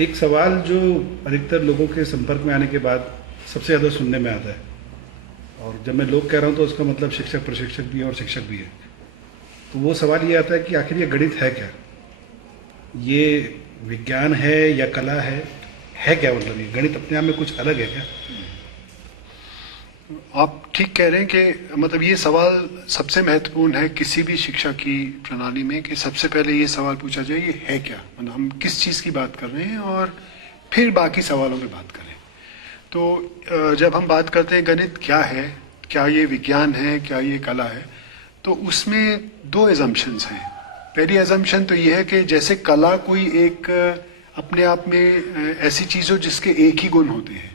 एक सवाल जो अधिकतर लोगों के संपर्क में आने के बाद सबसे ज़्यादा सुनने में आता है, और जब मैं लोग कह रहा हूँ तो उसका मतलब शिक्षक प्रशिक्षक भी है और शिक्षक भी है, तो वो सवाल ये आता है कि आखिर ये गणित है क्या? ये विज्ञान है या कला है क्या? मतलब ये गणित अपने आप में कुछ अलग है क्या? आप ठीक कह रहे हैं कि मतलब ये सवाल सबसे महत्वपूर्ण है किसी भी शिक्षा की प्रणाली में, कि सबसे पहले ये सवाल पूछा जाए ये है क्या, मतलब हम किस चीज़ की बात कर रहे हैं, और फिर बाकी सवालों पे बात करें। तो जब हम बात करते हैं गणित क्या है, क्या ये विज्ञान है, क्या ये कला है, तो उसमें दो एजम्पशंस हैं। पहली एजम्पशन तो ये है कि जैसे कला कोई एक अपने आप में ऐसी चीज़ हो जिसके एक ही गुण होते हैं,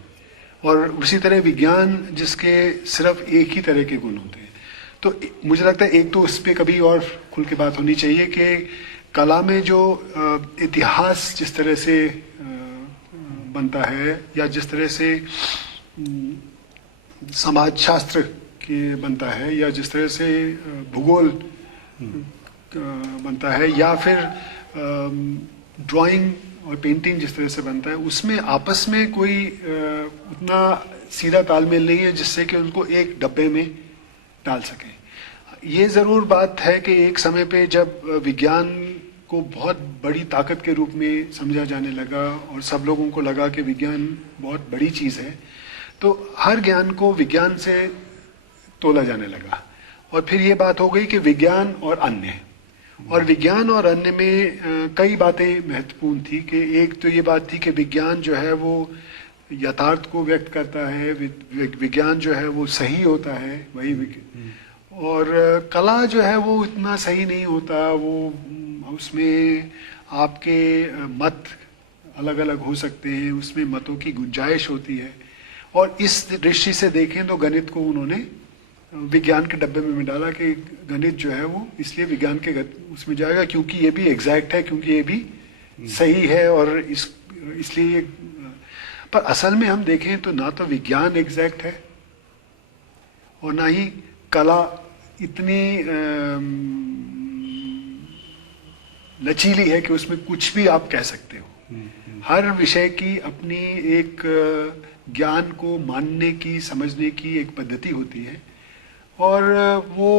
और उसी तरह विज्ञान जिसके सिर्फ एक ही तरह के गुण होते हैं। तो मुझे लगता है एक तो उस पर कभी और खुल के बात होनी चाहिए कि कला में जो इतिहास जिस तरह से बनता है, या जिस तरह से समाजशास्त्र के बनता है, या जिस तरह से भूगोल बनता है, या फिर ड्राइंग और पेंटिंग जिस तरह से बनता है, उसमें आपस में कोई उतना सीधा तालमेल नहीं है जिससे कि उनको एक डब्बे में डाल सकें। ये ज़रूर बात है कि एक समय पे जब विज्ञान को बहुत बड़ी ताकत के रूप में समझा जाने लगा और सब लोगों को लगा कि विज्ञान बहुत बड़ी चीज़ है, तो हर ज्ञान को विज्ञान से तोला जाने लगा, और फिर ये बात हो गई कि विज्ञान और अन्य। और विज्ञान और अन्य में कई बातें महत्वपूर्ण थी, कि एक तो ये बात थी कि विज्ञान जो है वो यथार्थ को व्यक्त करता है, विज्ञान जो है वो सही होता है, वही और कला जो है वो इतना सही नहीं होता, वो उसमें आपके मत अलग अलग हो सकते हैं, उसमें मतों की गुंजाइश होती है। और इस दृष्टि से देखें तो गणित को उन्होंने विज्ञान के डब्बे में डाला कि गणित जो है वो इसलिए विज्ञान के उसमें जाएगा क्योंकि ये भी एग्जैक्ट है, क्योंकि ये भी सही है, और इसलिए पर असल में हम देखें तो ना तो विज्ञान एग्जैक्ट है और ना ही कला इतनी लचीली है कि उसमें कुछ भी आप कह सकते हो। हर विषय की अपनी एक ज्ञान को मानने की, समझने की एक पद्धति होती है, और वो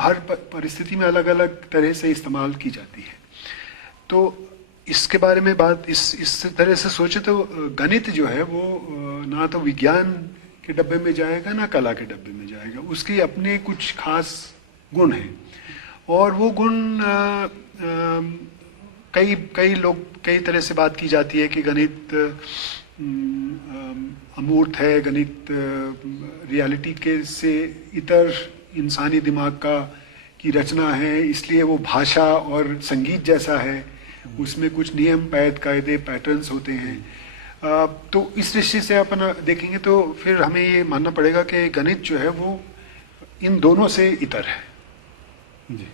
हर परिस्थिति में अलग अलग तरह से इस्तेमाल की जाती है। तो इसके बारे में बात इस तरह से सोचे तो गणित जो है वो ना तो विज्ञान के डब्बे में जाएगा ना कला के डब्बे में जाएगा, उसके अपने कुछ खास गुण हैं, और वो गुण कई लोग कई तरह से बात की जाती है कि गणित अमूर्त है, गणित रियलिटी के से इतर इंसानी दिमाग की रचना है, इसलिए वो भाषा और संगीत जैसा है, उसमें कुछ नियम कायदे पैटर्न्स होते हैं। तो इस दृष्टि से अपन देखेंगे तो फिर हमें ये मानना पड़ेगा कि गणित जो है वो इन दोनों से इतर है। जी।